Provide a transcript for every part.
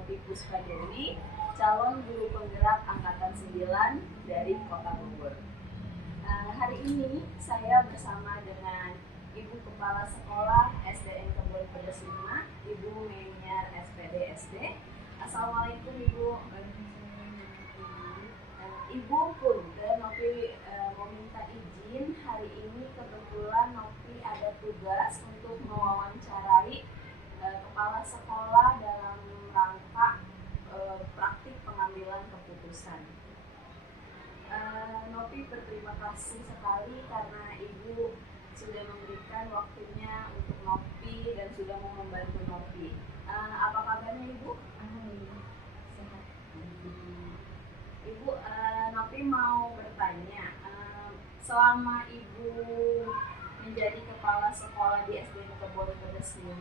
Novi Puspadewi, calon guru penggerak angkatan 9 dari Kota Bogor. Hari ini saya bersama dengan Ibu Kepala Sekolah SDN Kebon Pedes 5, Ibu Meniar SPD SD. Assalamualaikum Ibu. Ibu punten, Novi mau minta izin. Hari ini kebetulan Novi ada tugas untuk mewawancarai kepala sekolah dalam rangka praktik pengambilan keputusan. Novi berterima kasih sekali karena Ibu sudah memberikan waktunya untuk Novi dan sudah mau membantu Novi. Apa kabarnya Ibu? Alhamdulillah sehat. Ibu, Novi mau bertanya, selama Ibu menjadi kepala sekolah di SDN Kebon Pedes 5,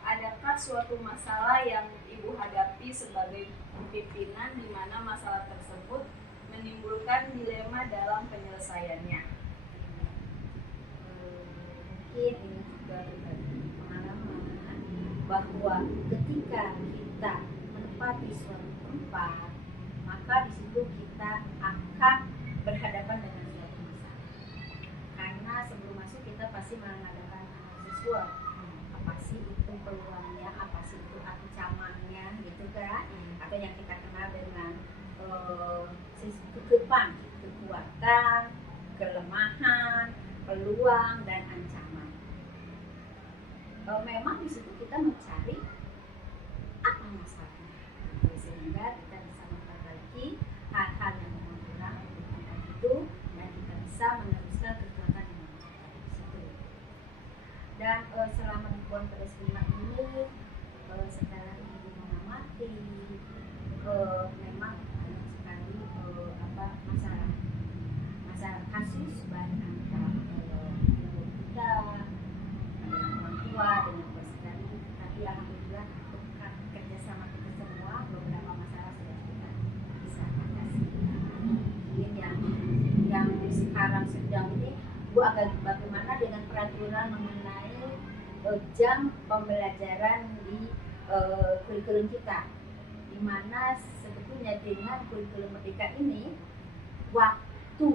adakah suatu masalah yang Ibu hadapi sebagai pimpinan di mana masalah tersebut menimbulkan dilema dalam penyelesaiannya? Mungkin ini juga berbagi pengalaman bahwa ketika kita menempati suatu tempat, maka di situ kita akan berhadapan dengan suatu masalah. Karena sebelum masuk kita pasti mengadakan analisis SWOT. Apa sih itu peluangnya, apa sih itu ancamannya, gitu kan? Atau yang kita kenal dengan kekuatan, kelemahan, peluang dan ancaman. Memang di situ kita mencari apa masalahnya, sehingga kita bisa memperbaiki hal-hal yang menguntungkan itu dan kita bisa meneruskan kekuatan yang mencapai di situ. Dan selama di Kebon Pedes 5 ini, setelah Ibu mengamati, memang banyak sekali masalah kasus baik antara ibu kita dengan orang tua dengan peserta didik, tapi alhamdulillah berkat kerjasama kita semua beberapa masalah sudah kita bisa atasi. Mungkin yang sekarang sedang ini Bu agak bagaimana dengan peraturan mengenai jam pembelajaran di kurikulum kita, di mana sebetulnya dengan kurikulum Merdeka ini waktu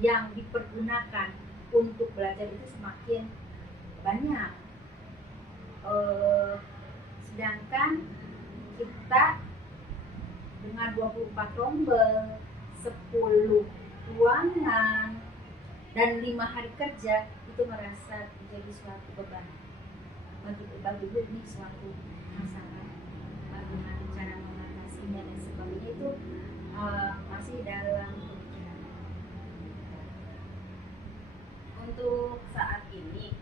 yang dipergunakan untuk belajar itu semakin banyak, sedangkan kita dengan 24 rombel, 10 ruangan dan 5 hari kerja itu merasa menjadi suatu beban. Bagi ibu ini suatu masalah, bagaimana cara mengatasinya dan sebagainya itu masih dalam pemikiran. Untuk saat ini,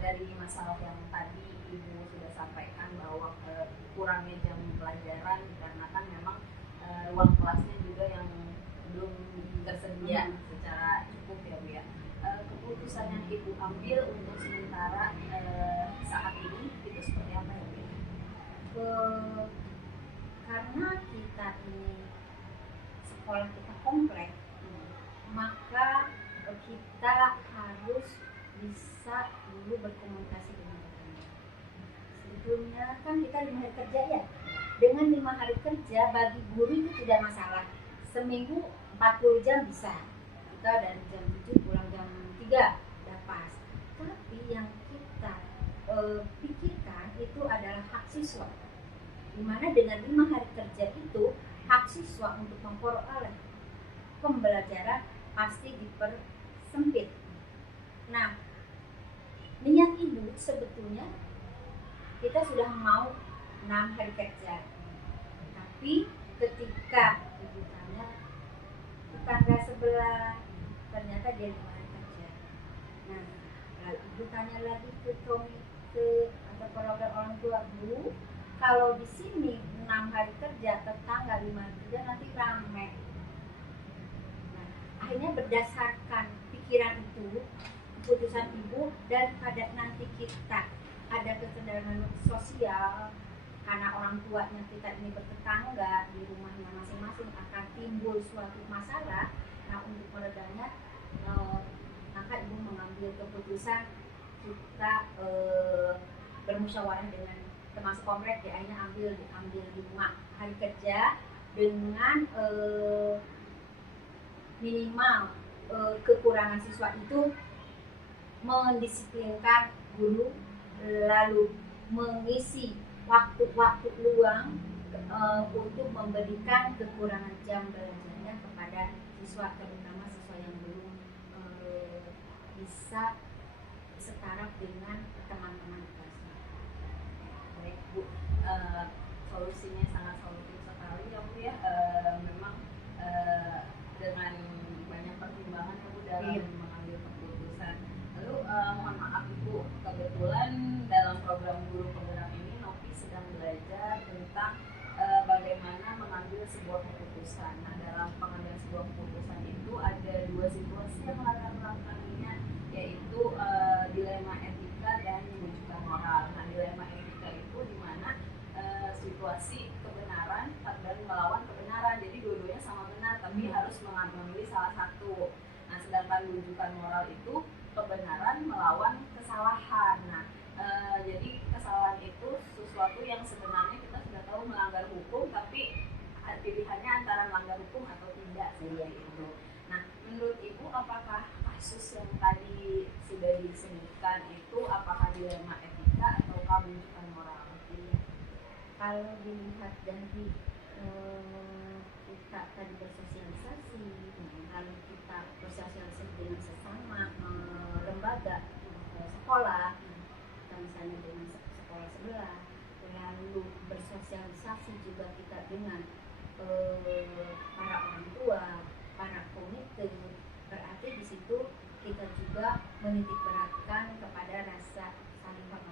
dari masalah yang tadi Ibu sudah sampaikan bahwa kurangnya jam pelajaran dikarenakan memang ruang kelasnya juga yang belum tersedia secara cukup ya Bu ya. Keputusan yang Ibu ambil untuk sementara saat ini itu seperti apa ya Bu? Karena kita ini sekolah kita kompleks, maka kita harus bisa dulu berkomunikasi dengan tetangga. Sebetulnya kan kita 5 hari kerja ya. Dengan 5 hari kerja bagi guru itu tidak masalah. Seminggu 40 jam bisa. Kita dari jam 7 pulang jam 3 udah pas. Tapi yang kita pikirkan itu adalah hak siswa. Dimana dengan 5 hari kerja itu hak siswa untuk memperoleh pembelajaran pasti dipersempit. Nah, niat Ibu sebetulnya kita sudah mau 6 hari kerja, tapi ketika Ibu tanya tetangga sebelah, ternyata dia 5 hari kerja. Nah, lalu Ibu tanya lagi ke atau program orang tua, Bu, kalau di sini 6 hari kerja, tetangga 5 hari kerja, nanti rame. Nah, akhirnya berdasarkan pikiran itu, keputusan Ibu, daripada nanti kita ada kesadaran sosial karena orang tuanya kita ini bertetangga di rumahnya masing-masing akan timbul suatu masalah. Nah, untuk meredanya, maka Ibu mengambil keputusan kita bermusyawarah dengan termasuk komplek ya, akhirnya diambil 5 hari kerja dengan minimal kekurangan siswa itu mendisiplinkan guru, lalu mengisi waktu-waktu luang untuk memberikan kekurangan jam belajarnya kepada siswa, terutama siswa yang belum bisa setara dengan teman-teman kelasnya. Baik Bu, solusinya sangat solutif sekali ya Bu ya. Memang dengan banyak pertimbangan ya Bu dalam mengambil keputusan. Lalu mohon maaf Ibu, kebetulan dalam program guru penggerak ini Novi sedang belajar tentang bagaimana mengambil sebuah keputusan. Nah, dalam pengambilan sebuah keputusan itu ada 2 situasi yang melatar belakanginya, yaitu dilema etika dan menunjukkan moral. Nah, dilema etika itu di mana situasi kebenaran dan melawan kebenaran. Jadi dua-duanya sama benar, tapi harus memilih salah satu. Nah, sedangkan menunjukkan moral itu kebenaran melawan kesalahan. Nah, jadi kesalahan itu sesuatu yang sebenarnya kita sudah tahu melanggar hukum, tapi pilihannya antara melanggar hukum atau tidak seperti itu. Nah, menurut Ibu apakah kasus yang tadi sudah disebutkan itu apakah dilema etika atau menunjukkan moral? Kalau dilihat dari kita tadi bersosialisasi, lalu kita bersosialisasi dengan sesama lembaga sekolah, kita misalnya dengan sekolah sebelah, lalu bersosialisasi juga kita dengan para orang tua, para komite, berarti di situ kita juga menitik beratkan kepada rasa saling hormat.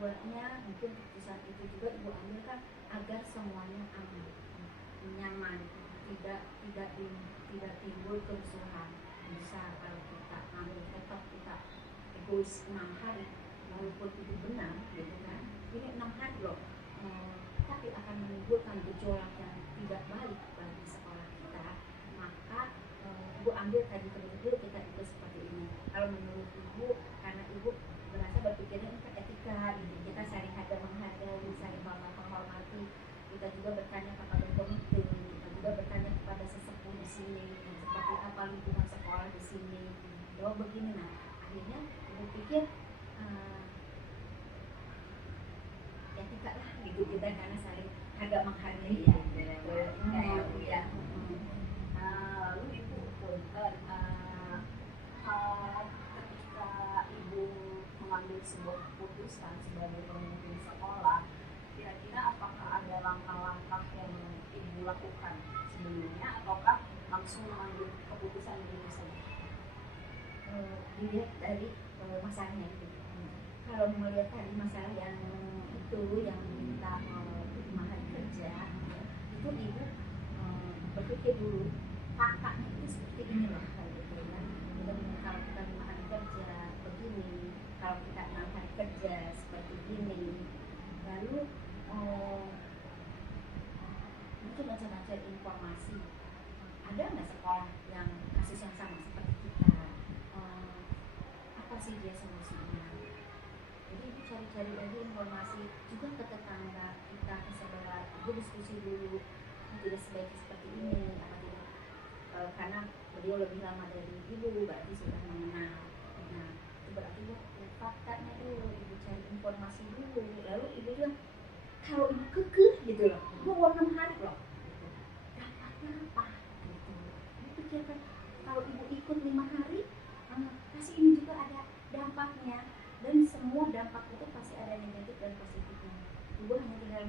Buatnya mungkin keputusan itu juga Ibu ambil kan agar semuanya aman, nyaman, tidak timbul kerusuhan. Bisa kalau kita ambil tetap kita egois 6 hari, walaupun itu benar, gitu kan? Ini 6 hari loh, tapi akan menimbulkan gejolak yang tidak baik bagi sekolah kita. Maka Ibu ambil tadi terlebih dulu kita itu seperti ini. Kalau menurut Ibu, karena Ibu berasa berpikirnya ini kan etika, gitu. Kita saling menghargai, saling menghormati. Kita juga bertanya kepada komite, kita juga bertanya kepada sesepuh di sini, seperti apa lingkungan sekolah di sini. Bahwa begini, nah akhirnya Ibu pikir etika lah, gitu kita karena saling agak menghargai ya. Lalu Ibu punten, ketika Ibu mengambil sebuah keputusan sebagai pemimpin sekolah, kira-kira apakah ada langkah-langkah yang Ibu lakukan sebelumnya ataukah langsung mengambil keputusan begitu saja? Dilihat dari masalahnya itu. Kalau melihat dari masalah yang itu yang minta 5 hari kerja, itu Ibu berpikir dulu kakaknya itu seperti ini loh, gitu kan. Kalau kita 5 hari kerja begini, kalau kita 6 hari kerja seperti ini. Lalu mungkin baca-baca informasi, ada nggak sekolah yang kasus yang sama seperti kita, apa sih dia solusinya. Jadi Ibu cari-cari lagi informasi juga ke tetangga kita, ke sebelah. Ibu diskusi dulu, tidak sebaiknya seperti ini apa tidak, karena beliau lebih lama dari Ibu, berarti sudah mengenal. Nah itu berarti faktanya dulu Ibu cari informasi dulu, lalu Ibu bilang kalau Ibu kekeh gitu loh, Ibu 6 hari loh, dapatnya apa gitu. Ibu pikirkan kalau Ibu ikut 5 hari pasti ini juga ada dampaknya, dan semua dampak itu pasti ada negatif dan positifnya. Ibu hanya tinggal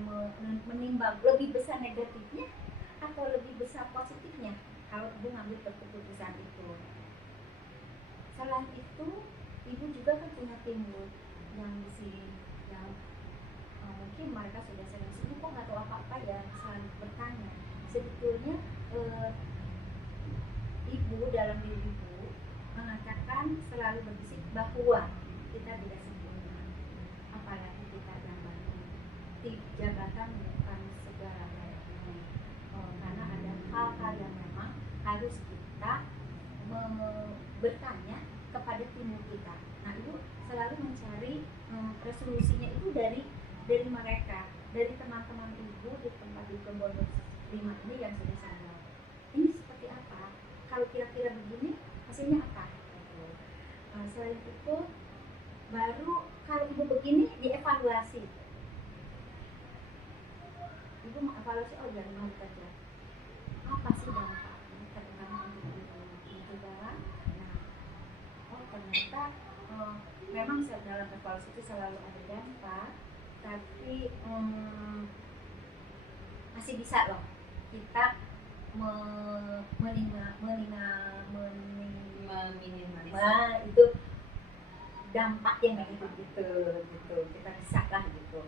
menimbang lebih besar negatifnya atau lebih besar positifnya kalau Ibu ngambil keputusan itu. Selain itu Ibu juga kan punya tim yang di sini yang mungkin mereka sudah sering sibuk kok nggak tahu apa-apa ya, selalu bertanya. Sebetulnya Ibu dalam diri Ibu mengatakan selalu berbisik bahwa kita tidak sempurna, apalagi kita yang baru. Jabatan bukan segala-galanya, karena ada hal-hal yang memang harus kita bertanya kepada tim kita. Nah ibu selalu mencari resolusinya itu dari mereka, dari teman-teman ibu di tempat di Pondok 5 ini yang sudah sadar. Ini seperti apa? Kalau kira-kira begini hasilnya apa? Gitu. Selain itu baru kalau ibu begini dievaluasi. Ibu mengevaluasi, oh jangan mau kerja. Apa sih dampaknya terutama untuk ibu juga? Nah, oh ternyata memang dalam evaluasi itu selalu ada dampak, tapi masih bisa loh kita meminimalis itu dampak yang kayak gitu kita bisa lah gitu.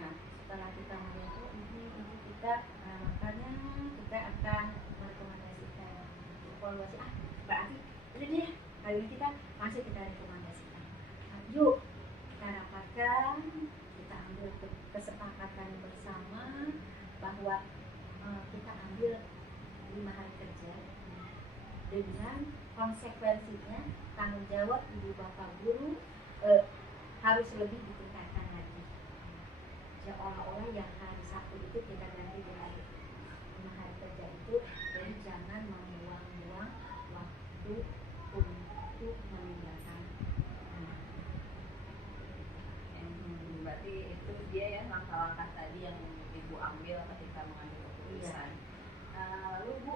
Nah setelah kita melihat ini kita makanya kita akan merekomendasikan evaluasi berarti udah deh kali ini kita masih kita rekomendasikan. Yuk kita rapatkan, kita ambil kesepakatan bersama bahwa kita ambil 5 hari kerja dengan konsekuensinya tanggung jawab ibu bapak guru harus lebih ditingkatkan lagi. Seolah-olah yang hari Sabtu itu kita ganti dengan 5 hari kerja itu, jadi jangan membuang-buang waktu untuk meninggalkan. Berarti itu dia ya langkah-langkah tadi yang ibu ambil ketika mengambil keputusan. Lalu Bu,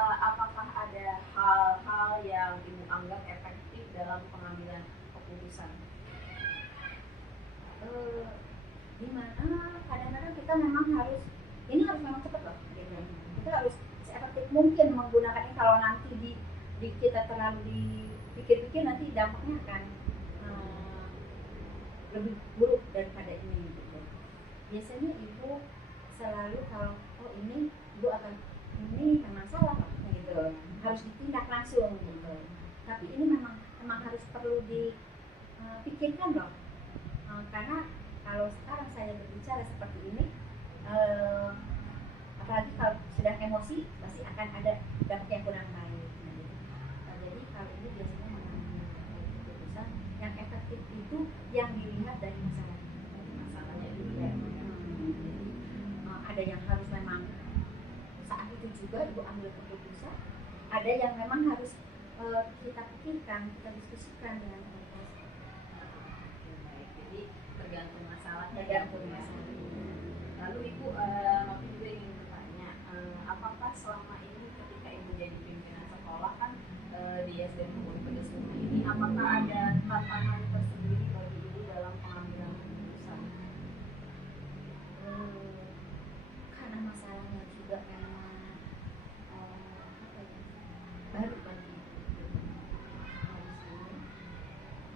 apakah ada hal-hal yang ibu anggap efektif dalam pengambilan keputusan? Di mana kadang-kadang kita memang harus memang cepat loh gitu. Kita harus seefektif mungkin menggunakan ini. Kalau nanti di kita terlalu dipikir-pikir nanti dampaknya akan lebih buruk daripada ini gitu. Biasanya ibu selalu kalau ini ibu akan ini memang salah gitu, harus ditindak langsung gitu. Tapi ini memang harus perlu dipikirkan loh, karena kalau sekarang saya berbicara seperti ini, apalagi kalau sudah emosi pasti akan ada dampak yang kurang baik. Jadi kalau ini biasanya mengambil keputusan yang efektif itu yang dilihat dari masalahnya dulu ya. Jadi ada yang harus memang saat itu juga ibu ambil keputusan, ada yang memang harus kita pikirkan, kita diskusikan dengan mereka. Jadi tergantung masalahnya. Lalu ibu waktu juga ingin bertanya, apakah selama ini ketika ibu jadi pimpinan sekolah kan di SDN Pondok Pedes ini, apakah ada tantangan tersendiri bagi ibu dalam pengambilan keputusan? Karena masalahnya juga memang baru bagi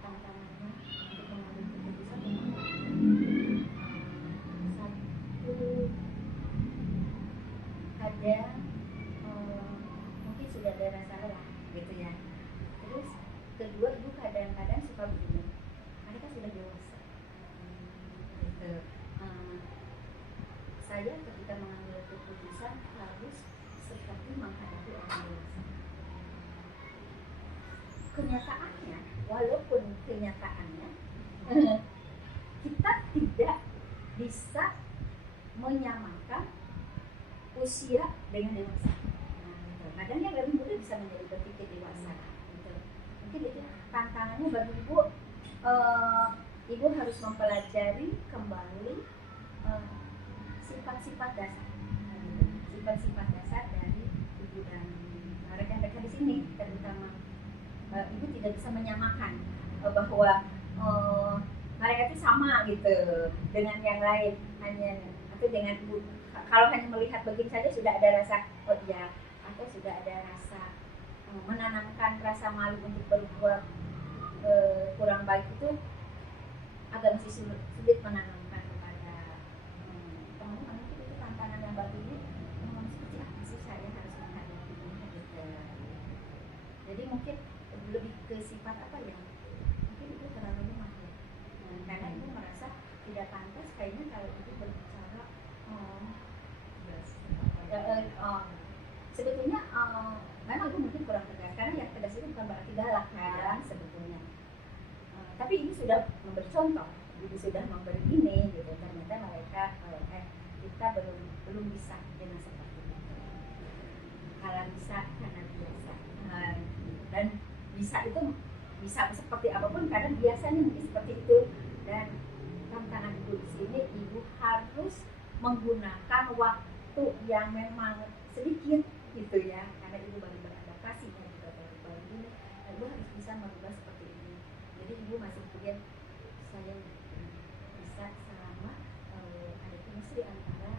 tantangannya untuk mengambil keputusan satu kadang mungkin sudah ada rasa lelah gitu ya. Terus kedua ibu kadang-kadang suka begini, mereka sudah dewasa gitu. Saya ketika mengambil keputusan harus seperti menghadapi orang dewasa. Kenyataannya, walaupun kenyataannya kita tidak bisa menyamakan usia dengan dewasa. Kadang yang lebih muda bisa menjadi berpikir dewasa. Gitu. Mungkin itu tantangannya bagi ibu. Ibu harus mempelajari kembali sifat-sifat dasar, sifat-sifat dasar dari ibu dan rekan-rekan di sini, terutama ibu tidak bisa menyamakan bahwa mereka itu sama gitu dengan yang lain, hanya atau dengan ibu. Kalau hanya melihat begini saja sudah ada rasa oh iya, atau sudah ada rasa menanamkan rasa malu untuk berbuat kurang baik itu agak masih sulit menanamkan kepada teman-teman. Itu tantangan yang bagi ini seperti apa sih saya harus menghadapi ini gitu. Jadi mungkin lebih ke sifat apa ya, mungkin itu terlalu lemah ya, karena ibu merasa tidak pantas kayaknya kalau ibu berbicara sebetulnya memang ibu mungkin kurang tegas, karena yang tegas itu bukan berarti galak kan sebetulnya. tapi ibu sudah memberi contoh, ibu sudah memberi ini gitu, ternyata mereka kita belum bisa dengan seperti itu. Kalau bisa karena biasa, dan bisa itu bisa seperti apapun karena biasanya mungkin seperti itu. Dan tantangan ibu di sini, ibu harus menggunakan waktu yang memang sedikit gitu ya, karena ibu baru beradaptasi dan juga baru ini, ibu harus bisa merubah seperti ini. Jadi ibu masih pikir saya bisa selama ada chemistry antara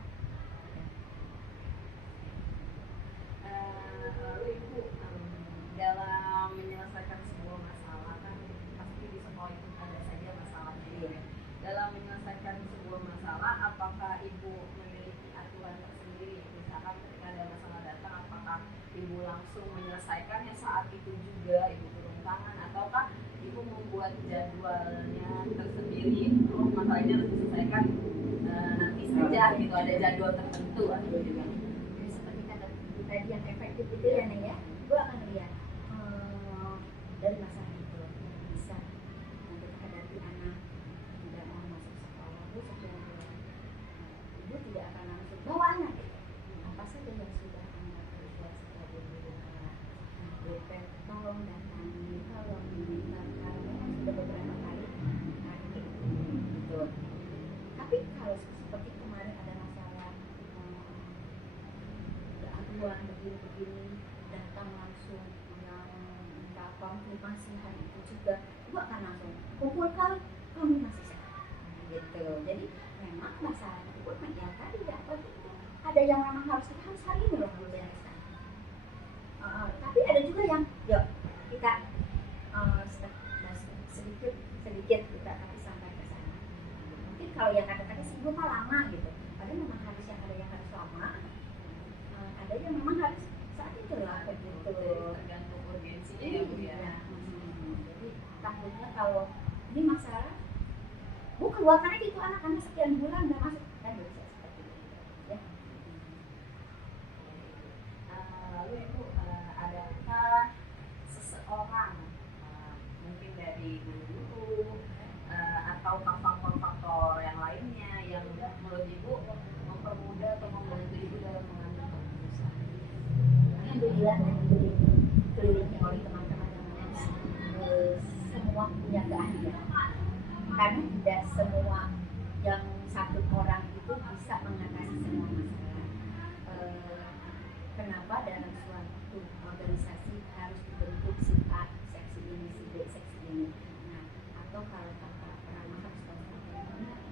lalu ibu dalam menyelesaikan sebuah masalah kan pasti di sekolah itu ada saja masalahnya ya. Dalam menyelesaikan sebuah masalah, apakah ibu memiliki aturan tersendiri? Misalkan ketika ada masalah datang, apakah ibu langsung menyelesaikannya saat itu juga ibu turun tangan, ataukah ibu membuat jadwalnya tersendiri untuk masalahnya harus diselesaikan nanti saja gitu, ada jadwal tertentu atau juga seperti kata ibu tadi yang efektif itu ya Neng ya, ibu akan lihat dari masalah itu bisa nanti hadapi anak tidak mau masuk sekolah, ibu ibu tidak akan langsung bawa anak apa saja yang sudah anak buat setelah di rumah, tolong datangi, tolong dimintakan, memang sudah beberapa kali gitu. Tapi kalau seperti kemarin ada masalah keaduan begini datang langsung yang konfirmasi hari itu juga, ibu akan langsung kumpulkan kami masih sehat gitu. Jadi memang masalah itu yang tadi ya, ada yang memang harus hari ini loh harus bereskan. Tapi ada juga yang yuk kita sedikit kita tapi sampai ke sana. Mungkin kalau yang kata-kata sih ibu mah lama gitu, padahal memang harus yang ada yang harus lama, ada yang memang harus saat itu lah begitu, tergantung urgensinya ya bu ya. Jadi takutnya kalau ini masalah bu keluarkan aja itu anak karena sekian bulan nggak masuk, kan bisa seperti itu ya. Lalu ibu adakah seseorang mungkin dari guru atau faktor-faktor yang lainnya yang menurut ibu mempermudah atau membantu ibu dalam mengambil keputusan? Alhamdulillah dikelilingi oleh teman-teman yang semua punya keahlian, karena tidak semua yang satu orang itu bisa mengatasi semua masalah. Kenapa dalam suatu organisasi harus dibentuk si A seksi ini, si B seksi ini, nah atau kalau tanpa pernah harus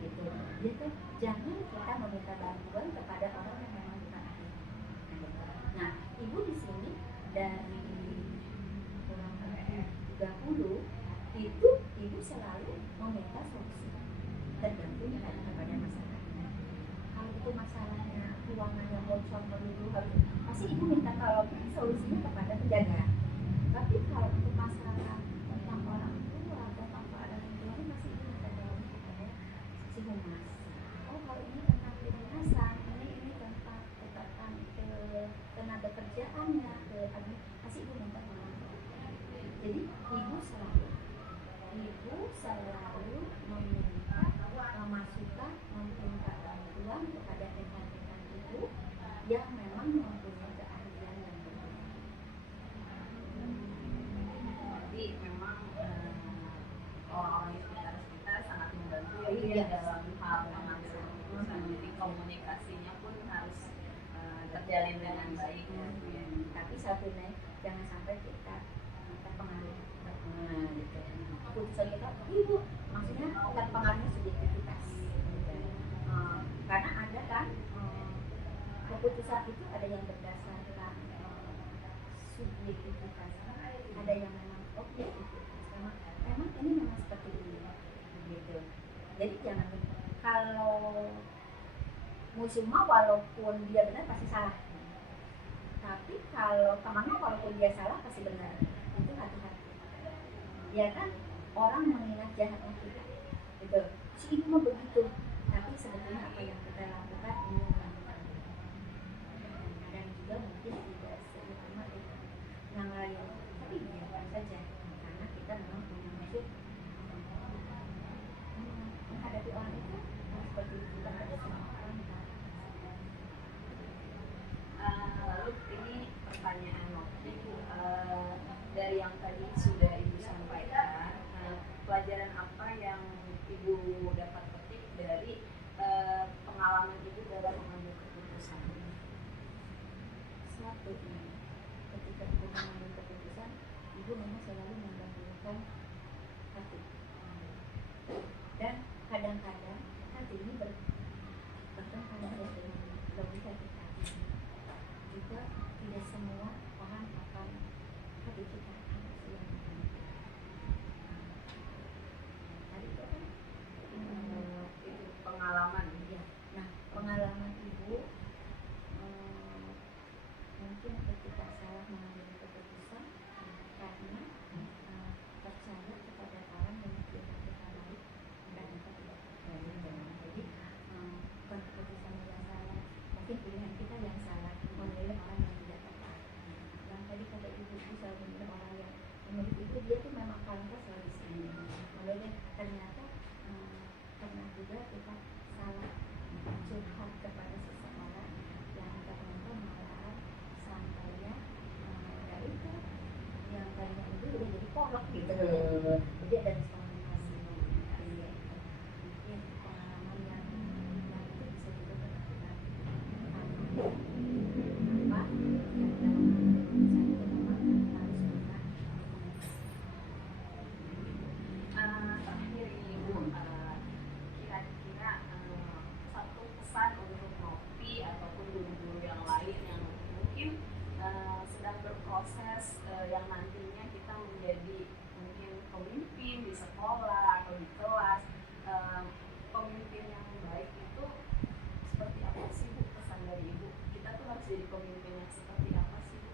gitu, jadi jangan kita meminta bantuan kepada orang yang memang bukan ahli. Nah ibu di sini dari kurang lebih 30 itu ibu selalu meminta solusi tergantung kepada masalahnya. Kalau itu masalahnya ruangannya bocor melulu harus pasti ibu minta tolong solusinya kepada penjaga. Tapi kalau untuk masalah tentang orang tua atau tanpa ada lingkungan pasti ibu minta tolong kepada si humas. Oh kalau ini tentang kedinasan, ini tentang tenaga kerjaannya, pasti ibu minta tolong. Jadi ibu selalu meminta masukan, meminta bantuan kepada rekan-rekan ibu yang memang mempunyai keahlian yang berbeda. Jadi memang orang-orang di sekitar kita sangat membantu Iya. dalam hal mengambil keputusan. Jadi komunikasinya pun harus terjalin dengan baik ya. Tapi satu nih, jangan sampai kita terpengaruh gitu. Keputusan kita, ibu maksudnya terpengaruhnya subjektivitas gitu. Karena ada kan keputusan itu ada yang berdasarkan subjektivitas, ada yang memang objektivitas, memang ini memang seperti ini gitu. Jadi jangan, kalau musuh mah walaupun dia benar pasti salah, tapi kalau temannya walaupun dia salah pasti benar, itu hati-hati ya kan. Orang mengingat jahatnya kita gitu, si ibu mah begitu, tapi sebetulnya apa yang kita lakukan ini melakukan. Dan juga mungkin tidak seumpama yang lain, tapi biarkan saja karena kita memang punya musuh ibu dapat petik dari pengalaman ibu dalam mengambil keputusan? Satu, ketika ibu mengambil keputusan, ibu memang selalu mendahulukan hati. Dan kadang-kadang hati ini bertentangan dengan logika kita. Juga tidak semua orang akan hati kita harus yang tadi itu kan Itu pengalaman. ya. Nah, pengalaman ibu mungkin ketika salah mengambil keputusan karena percaya kepada orang yang mengira kita baik dan kita tidak percaya. Jadi bukan keputusan yang salah, mungkin pilihan kita yang salah memilih orang yang tidak tepat. Yang tadi kata ibu selalu memilih orang yang memilih itu, dia tuh memang pantas selalu di sini. Lalu ternyata pernah juga kita salah curhat kepada seseorang yang ternyata malahan sampainya ya itu yang tadinya itu udah jadi porok gitu. Jadi ada diskriminasi. Mungkin pengalaman yang itu bisa juga berlakukan apa yang dalam keputusan itu memang harus kita Terakhir ini ibu, kira-kira satu pesan untuk Novi ataupun guru-guru yang lain yang mungkin sedang berproses yang nantinya kita menjadi mungkin pemimpin di sekolah atau di kelas, pemimpin yang baik itu seperti apa sih Bu? Pesan dari ibu, kita tuh harus jadi pemimpin yang seperti apa sih Bu?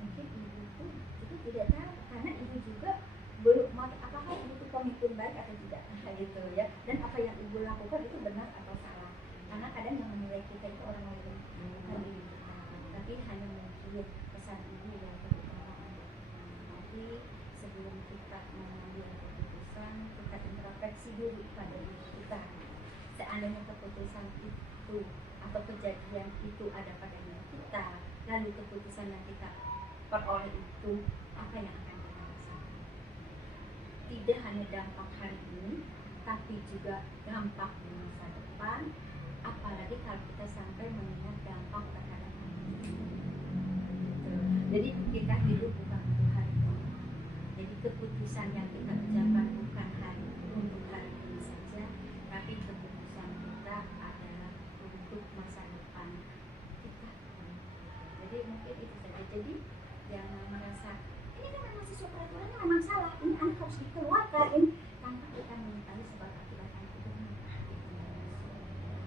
mungkin ibu pun itu tidak tahu karena ibu juga belum apakah ibu itu pemimpin baik atau tidak gitu ya, dan apa yang ibu lakukan itu benar atau salah, karena kadang yang menilai kita itu orang lain bukan diri kita, tapi hanya mungkin pesan ibu yang terutama tapi sebelum kita mengambil keputusan kita introspeksi dulu pada diri kita. Seandainya keputusan itu atau kejadian itu ada pada diri kita, lalu keputusan yang kita peroleh itu apa yang akan kita rasakan? Tidak hanya dampak hari ini, tapi juga dampak di masa depan. Apalagi kalau kita sampai mengingat dampak terhadap hari ini. Jadi kita hidup bukan untuk hari ini. Jadi keputusan yang kita ucapkan bukan hari untuk hari ini saja, tapi keputusan kita adalah untuk masa depan kita. Jadi mungkin itu saja. Jadi jangan merasa ini kan memang sesuatu peraturannya memang salah, ini anak harus dikeluarkan ini, tanpa kita mengetahui sebab akibat itu benar.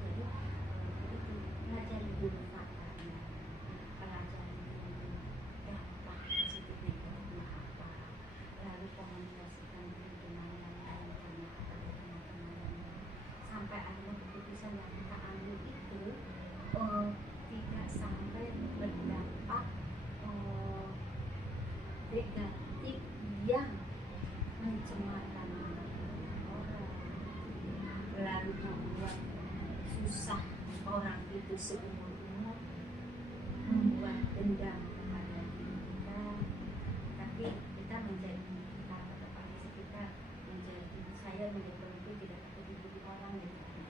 Jadi itu pelajari dulu faktanya, pelajari dulu dampak positif negatifnya apa, lalu komunikasikan dengan yang lain karena apa dengan teman-teman, sampai akhirnya keputusan yang kita ambil itu tidak sampai berdampak negatif yang mencemarkan orang, lalu membuat susah orang itu seumur umur, membuat dendam kepada diri kita, tapi kita menjadi kepada sekitar menjadi saya menjadi pemimpin tidak tertuju orang gitu.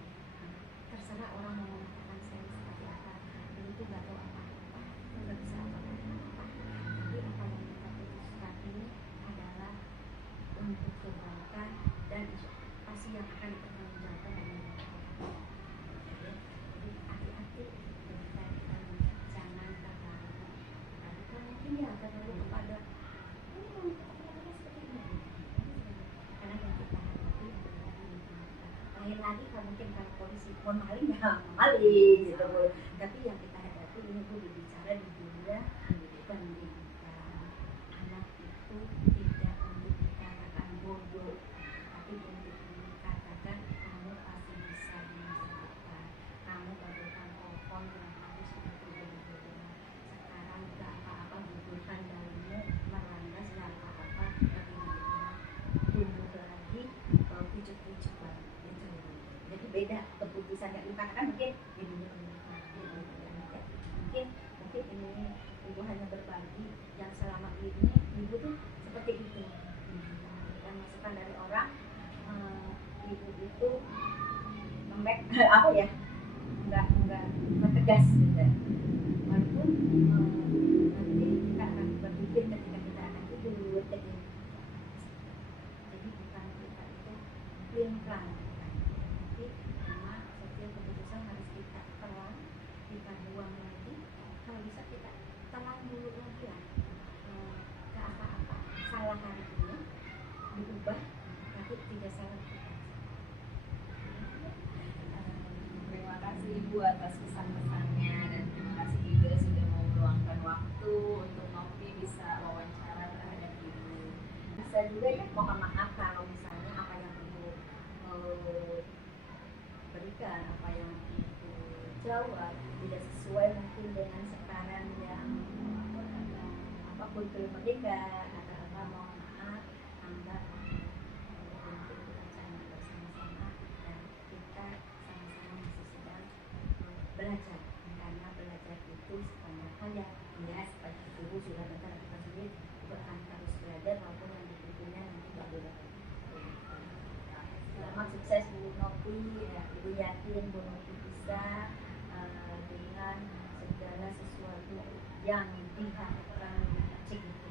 Terserah orang mau mengatakan saya seperti apa, itu nggak tahu apa-apa, nggak bisa apa-apa. Tapi apa yang kita putuskan ini adalah untuk kebaikan dan pasti yang akan dipertanggungjawabkan dengan orang. Jadi hati-hati ketika kita jangan terlalu kan mungkin ya terlalu kepada ini mau kata-kata seperti ini. Karena yang kita hadapi adalah diri kita. Lain lagi kalau mungkin kalau polisi mau maling ya maling gitu. Tapi yang kita hadapi ini Bu berbicara di dunia pendidikan. Anak itu tidak untuk dikatakan bodoh, tapi untuk dikatakan kamu pasti bisa di masa depan. Kamu bagaikan pohon yang harus betul-betul sekarang gak apa-apa bubuhan daunnya merandas gak apa-apa, tapi tumbuh lagi pucuk-pucuk lagi gitu. Jadi beda keputusan yang dikatakan mungkin di dunia pendidikan mungkin ini ibu hanya berbagi yang selama ini ibu tuh seperti itu yang masukan dari orang ibu itu lembek apa ya, nggak tegas gitu. Walaupun nanti kita akan berpikir ketika kita akan tidur, jadi bukan kita itu plan, tapi memang setiap keputusan harus kita pelan, kita buang lagi, kalau bisa kita telan dulu lagi lah, ke apa-apa salah hari ini diubah, tapi tidak salah kita. Terima kasih Ibu atas pesan-pesannya, dan terima kasih juga sudah mau meluangkan waktu untuk Novi bisa wawancara terhadap Ibu. Bisa juga ya mohon maaf kalau misalnya apa yang ibu berikan, apa yang ibu jawab tidak sesuai mungkin dengan sekarang yang apapun merdeka atau apa, mohon maaf, anda untuk bersama dan kita sama-sama masih sedang belajar, karena belajar itu sepanjang hal ya seperti ibu sudah bentar kita sendiri itu akan terus belajar walaupun yang berikutnya nanti berbeda. Selamat sukses Bu Novi, ya, ibu yakin Bu Novi bisa dengan segala sesuatu yang diharapkan itu.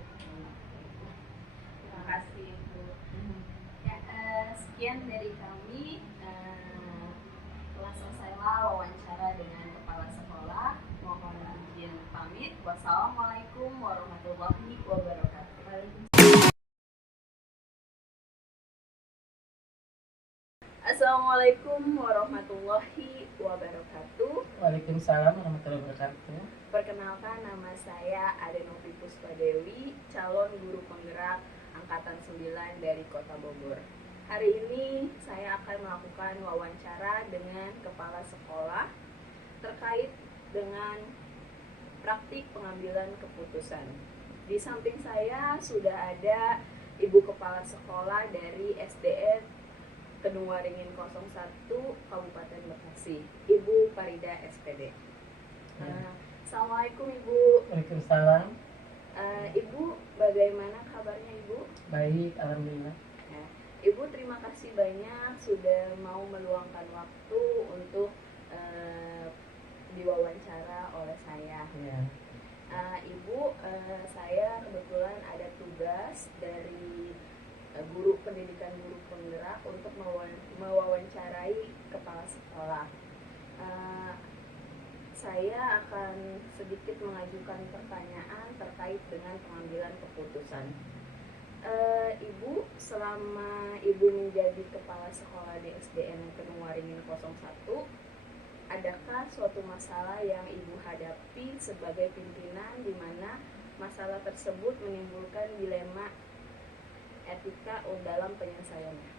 Terima kasih Ibu. Ya, sekian dari kami. Telah selesailah wawancara dengan kepala sekolah. Mohon izin pamit. Wassalamualaikum warahmatullahi wabarakatuh. Assalamualaikum warahmatullahi wabarakatuh. Waalaikumsalam warahmatullahi wabarakatuh. Perkenalkan, nama saya Ade Novi Puspadewi, calon guru penggerak angkatan 9 dari Kota Bogor. Hari ini saya akan melakukan wawancara dengan kepala sekolah terkait dengan praktik pengambilan keputusan. Di samping saya sudah ada Ibu Kepala Sekolah dari SDN Kedung Waringin 01 Kabupaten Bekasi, Ibu Farida SPD. Assalamualaikum Ibu. Waalaikumsalam. Ibu, bagaimana kabarnya Ibu? Baik, alhamdulillah. Ibu, terima kasih banyak sudah mau meluangkan waktu untuk diwawancara oleh saya. Ya. Ibu, saya kebetulan ada tugas dari guru pendidikan guru penggerak untuk mewawancarai kepala sekolah. Saya akan sedikit mengajukan pertanyaan terkait dengan pengambilan keputusan. Ibu, selama Ibu menjadi kepala sekolah di SDN Kedung Waringin 01, adakah suatu masalah yang Ibu hadapi sebagai pimpinan di mana masalah tersebut menimbulkan dilema etika dalam penyelesaiannya?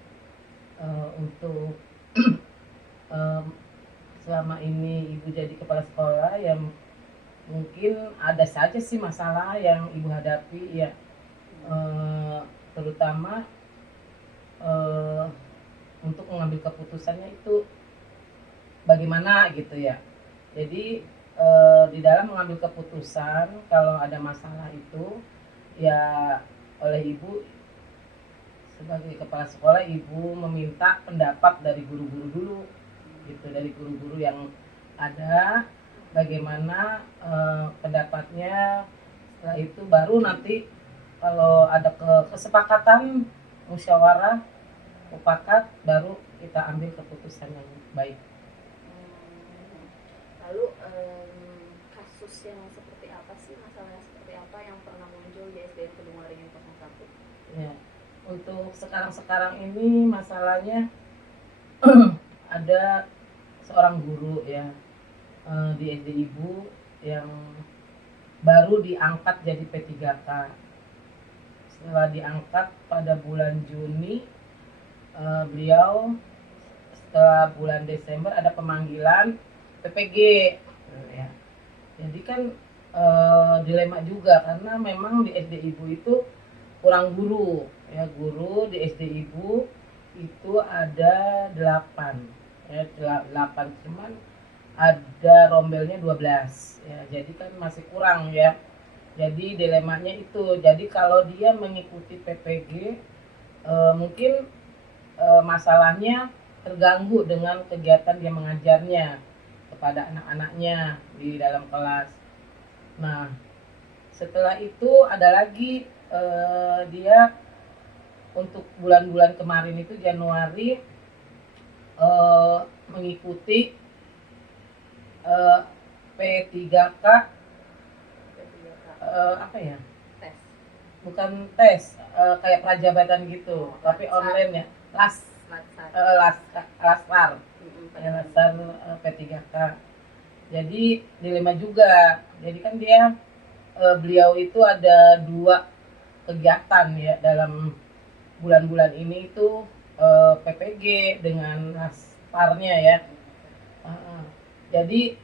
Untuk selama ini Ibu jadi kepala sekolah, yang mungkin ada saja sih masalah yang Ibu hadapi ya, terutama untuk mengambil keputusannya itu bagaimana gitu ya. Jadi di dalam mengambil keputusan kalau ada masalah itu ya, oleh Ibu sebagai kepala sekolah, Ibu meminta pendapat dari guru-guru dulu gitu, dari guru-guru yang ada, bagaimana pendapatnya. Setelah itu baru nanti kalau ada kesepakatan musyawarah mufakat, baru kita ambil keputusan yang baik. Lalu kasus yang seperti apa sih, masalah yang seperti apa yang pernah muncul di SDN Kedung Waringin 01? Ya, untuk sekarang ini masalahnya ada seorang guru ya di SD Ibu yang baru diangkat jadi P3K. Setelah diangkat pada bulan Juni, beliau setelah bulan Desember ada pemanggilan PPG ya. Jadi kan dilema juga, karena memang di SD Ibu itu kurang guru ya. Guru di SD Ibu itu ada 8 ya, 8, cuman ada rombelnya 12 ya, jadi kan masih kurang ya. Jadi dilemanya itu, jadi kalau dia mengikuti PPG mungkin masalahnya terganggu dengan kegiatan dia mengajarnya kepada anak-anaknya di dalam kelas. Nah, setelah itu ada lagi dia untuk bulan-bulan kemarin itu Januari mengikuti P3K apa ya? Tes. Bukan tes, kayak prajabatan gitu, tapi online ya. Lasar P3K. Jadi dilema juga. Jadi kan beliau itu ada 2 kegiatan ya dalam bulan-bulan ini itu, PPG dengan lasparnya ya. Jadi,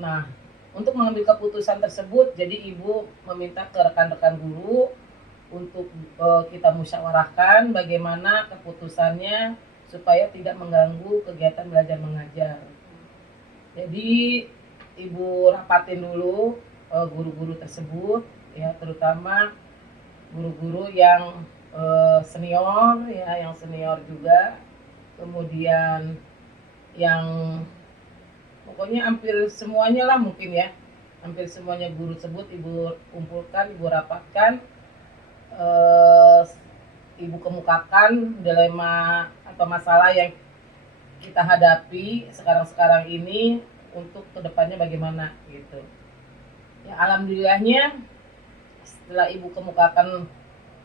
nah untuk mengambil keputusan tersebut, jadi ibu meminta ke rekan-rekan guru untuk kita musyawarahkan bagaimana keputusannya supaya tidak mengganggu kegiatan belajar mengajar. Jadi ibu rapatin dulu guru-guru tersebut ya, terutama guru-guru yang senior ya, yang senior juga, kemudian yang pokoknya hampir semuanya lah mungkin ya, hampir semuanya guru tersebut ibu kumpulkan, ibu rapatkan, ibu kemukakan dilema atau masalah yang kita hadapi sekarang ini untuk kedepannya bagaimana gitu. Ya, alhamdulillahnya setelah ibu kemukakan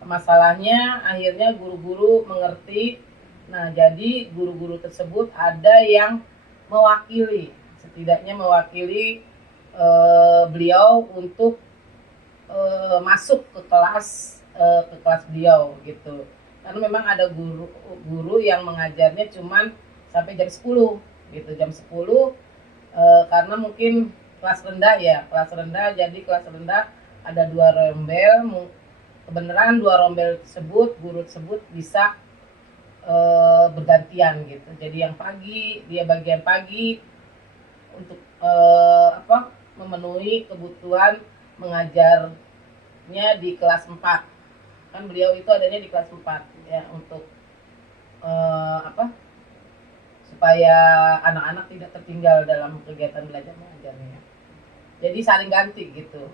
masalahnya, akhirnya guru-guru mengerti. Nah, jadi guru-guru tersebut ada yang mewakili, setidaknya mewakili beliau untuk masuk ke kelas beliau gitu. Karena memang ada guru yang mengajarnya cuman sampai jam 10 gitu, jam 10 karena mungkin kelas rendah ya, jadi kelas rendah ada 2 rombel, kebenaran 2 rombel tersebut guru tersebut bisa bergantian gitu. Jadi yang pagi dia bagian pagi untuk memenuhi kebutuhan mengajarnya di kelas 4. Kan beliau itu adanya di kelas 4 ya, untuk supaya anak-anak tidak tertinggal dalam kegiatan belajar mengajarnya. Jadi saling ganti gitu.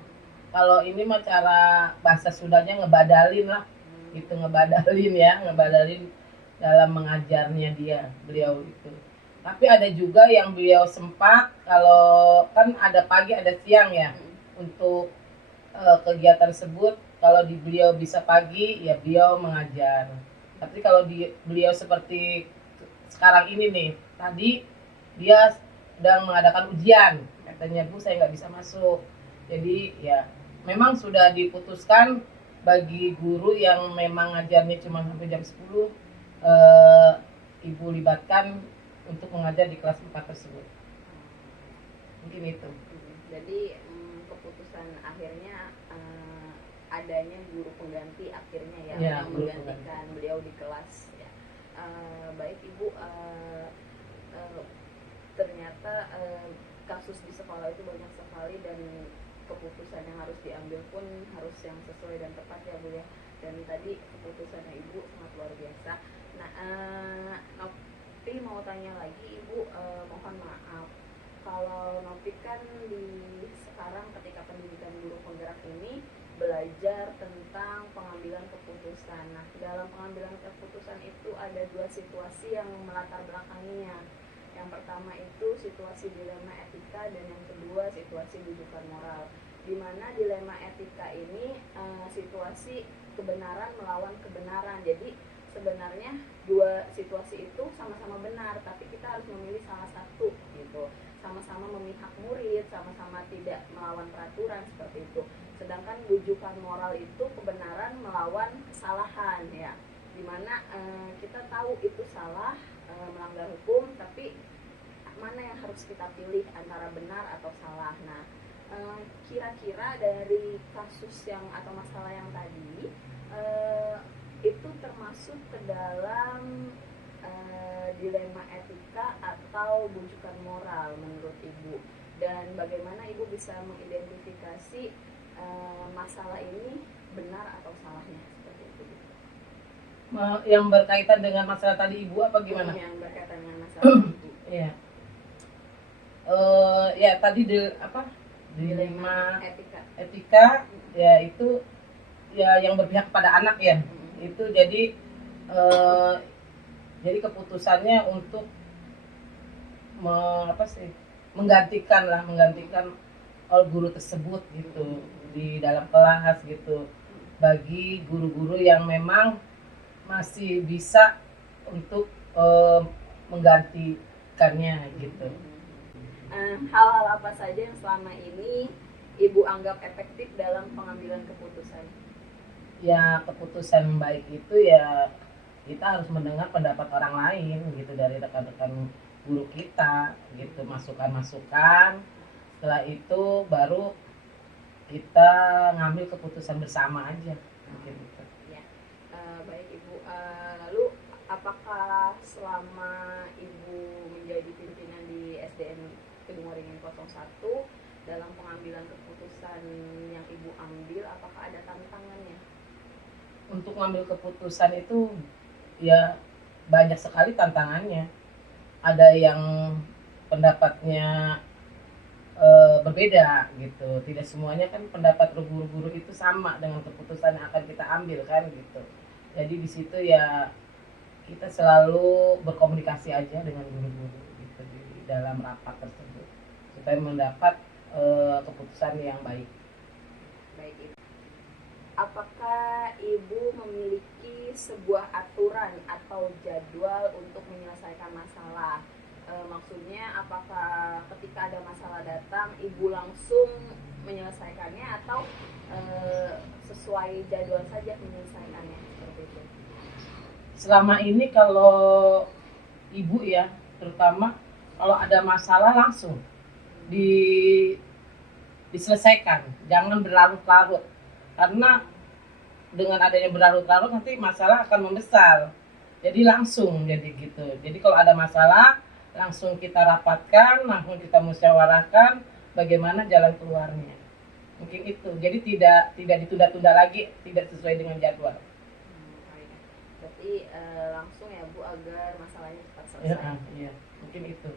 Kalau ini mah cara bahasa Sundanya ngebadalin lah, gitu, ngebadalin dalam mengajarnya beliau itu. Tapi ada juga yang beliau sempat, kalau kan ada pagi ada siang ya, untuk kegiatan tersebut. Kalau beliau bisa pagi ya beliau mengajar. Tapi kalau beliau seperti sekarang ini nih, tadi dia sedang mengadakan ujian, katanya Bu saya nggak bisa masuk. Jadi ya memang sudah diputuskan bagi guru yang memang ngajarnya cuma sampai jam 10, ibu libatkan untuk mengajar di kelas 4 tersebut. Mungkin itu. Jadi keputusan akhirnya adanya guru pengganti akhirnya ya, yang menggantikan beliau di kelas ya. Baik Ibu, ternyata kasus di sekolah itu banyak sekali dan keputusan yang harus diambil pun harus yang sesuai dan tepat ya Bu ya. Dan tadi keputusannya Ibu sangat luar biasa. Nah, Nopi mau tanya lagi Ibu, mohon maaf kalau Nopi kan di sekarang ketika pendidikan guru penggerak ini belajar tentang pengambilan keputusan. Nah, dalam pengambilan keputusan itu ada 2 situasi yang melatar belakanginya. Yang pertama itu situasi dilema etika dan yang kedua situasi rujukan moral. Di mana dilema etika ini situasi kebenaran melawan kebenaran. Jadi sebenarnya 2 situasi itu sama-sama benar, tapi kita harus memilih salah satu gitu. Sama-sama memihak murid, sama-sama tidak melawan peraturan seperti itu. Sedangkan rujukan moral itu kebenaran melawan kesalahan ya. Dimana kita tahu itu salah, melanggar hukum, tapi mana yang harus kita pilih antara benar atau salah. Nah, kira-kira dari kasus yang atau masalah yang tadi itu termasuk ke dalam dilema etika atau rujukan moral menurut Ibu, dan bagaimana Ibu bisa mengidentifikasi masalah ini benar atau salahnya seperti itu? yang berkaitan dengan masalah tadi Ibu apa gimana? Yang berkaitan dengan masalah ibu. Iya. Ya tadi dilema etika ya itu ya yang berpihak pada anak ya. Itu jadi keputusannya untuk menggantikan guru tersebut gitu di dalam kelas gitu, bagi guru-guru yang memang masih bisa untuk menggantikannya gitu. Hal-hal apa saja yang selama ini Ibu anggap efektif dalam pengambilan keputusan? Ya keputusan baik itu ya kita harus mendengar pendapat orang lain gitu, dari rekan-rekan guru kita gitu, masukan-masukan. Setelah itu baru kita ngambil keputusan bersama aja mungkin gitu. Ya. Baik Ibu, lalu apakah selama Ibu menjadi pimpinan di SDN Kedung Waringin 01 dalam pengambilan keputusan yang Ibu ambil, apakah ada tantangannya? Untuk ngambil keputusan itu ya banyak sekali tantangannya. Ada yang pendapatnya berbeda gitu. Tidak semuanya kan pendapat guru-guru itu sama dengan keputusan yang akan kita ambil kan gitu. Jadi di situ ya kita selalu berkomunikasi aja dengan guru-guru gitu di dalam rapat tersebut supaya mendapat keputusan yang baik. Baik Ibu. Apakah Ibu memiliki sebuah aturan atau jadwal untuk menyelesaikan masalah? Maksudnya apakah ketika ada masalah datang Ibu langsung menyelesaikannya atau sesuai jadwal saja menyelesaikannya seperti itu? Selama ini kalau Ibu ya, terutama kalau ada masalah langsung diselesaikan, jangan berlarut-larut, karena dengan adanya berlarut-larut nanti masalah akan membesar. Jadi langsung jadi gitu. Jadi kalau ada masalah langsung kita rapatkan, langsung kita musyawarahkan bagaimana jalan keluarnya. Mungkin itu. Jadi tidak ditunda-tunda lagi, tidak sesuai dengan jadwal. Berarti langsung ya Bu, agar masalahnya cepat selesai. Iya, mungkin itu.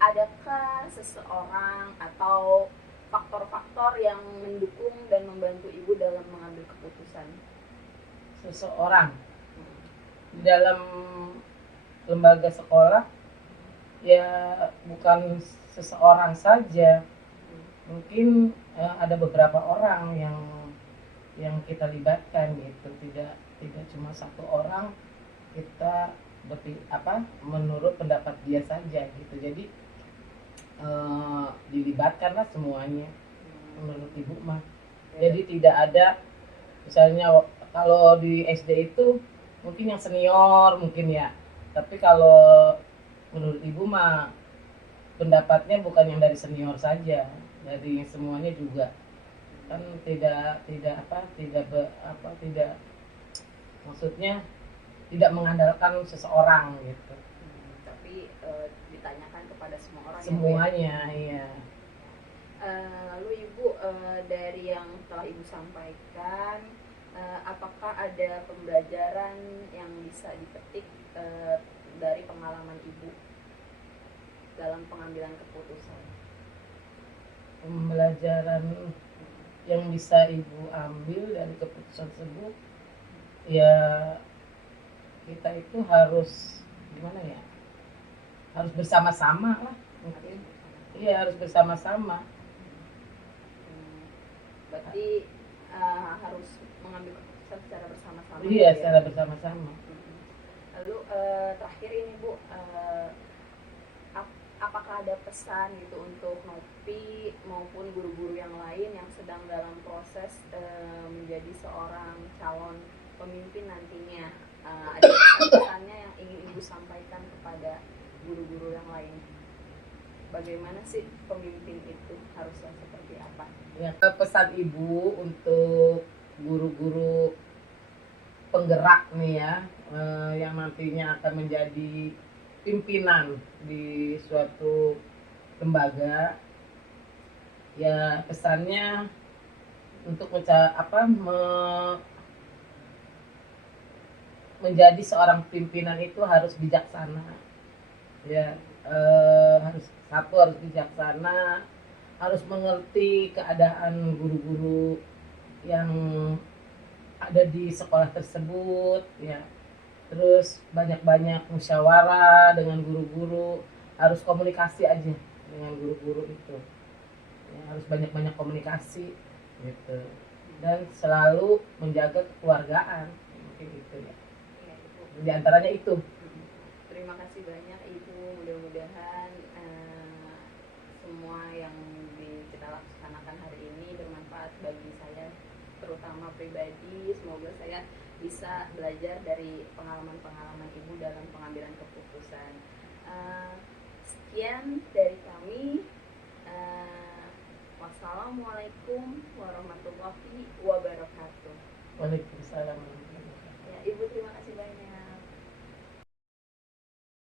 Adakah seseorang atau faktor-faktor yang mendukung dan membantu Ibu dalam mengambil keputusan? Seseorang di dalam lembaga sekolah ya bukan seseorang saja, mungkin ada beberapa orang yang kita libatkan gitu, tidak cuma satu orang kita menurut pendapat dia saja gitu. Jadi dilibatkanlah semuanya menurut Ibu mah. Jadi tidak ada misalnya kalau di SD itu mungkin yang senior mungkin ya, tapi kalau menurut Ibu mah pendapatnya bukan yang dari senior saja, dari semuanya juga kan, maksudnya tidak mengandalkan seseorang gitu. Tapi ditanyakan kepada semua orang. Semuanya ya. Lalu Ibu, dari yang telah Ibu sampaikan, apakah ada pembelajaran yang bisa dipetik dari pengalaman Ibu dalam pengambilan keputusan? Pembelajaran yang bisa Ibu ambil dari keputusan tersebut ya, kita itu harus gimana ya, harus bersama-sama lah mungkin. Iya, harus bersama-sama. Berarti harus mengambil keputusan secara bersama-sama. Iya, secara bersama-sama. Lalu terakhir ini Bu, apakah ada pesan gitu untuk Nopi maupun guru-guru yang lain yang sedang dalam proses menjadi seorang calon pemimpin nantinya? Ada pesan-pesannya yang ingin Ibu sampaikan kepada guru-guru yang lain? Bagaimana sih pemimpin itu harusnya seperti apa? Ya, pesan Ibu untuk guru-guru penggerak nih ya, yang nantinya akan menjadi pimpinan di suatu lembaga, ya pesannya untuk menjadi seorang pimpinan itu harus bijaksana, ya. Harus bijaksana, harus mengerti keadaan guru-guru yang ada di sekolah tersebut, ya. Terus banyak-banyak musyawarah dengan guru-guru, harus komunikasi aja dengan guru-guru itu, ya, harus banyak-banyak komunikasi gitu, dan selalu menjaga kekeluargaan, mungkin itu ya, Ya, Ibu. di antaranya itu. Terima kasih banyak Ibu. Mudah-mudahan semua yang kita laksanakan hari ini bermanfaat bagi saya, terutama pribadi. Semoga saya bisa belajar dari pengalaman-pengalaman Ibu dalam pengambilan keputusan. Sekian dari kami. Wassalamualaikum warahmatullahi wabarakatuh. Waalaikumsalam warahmatullahi wabarakatuh. Ya, Ibu terima kasih.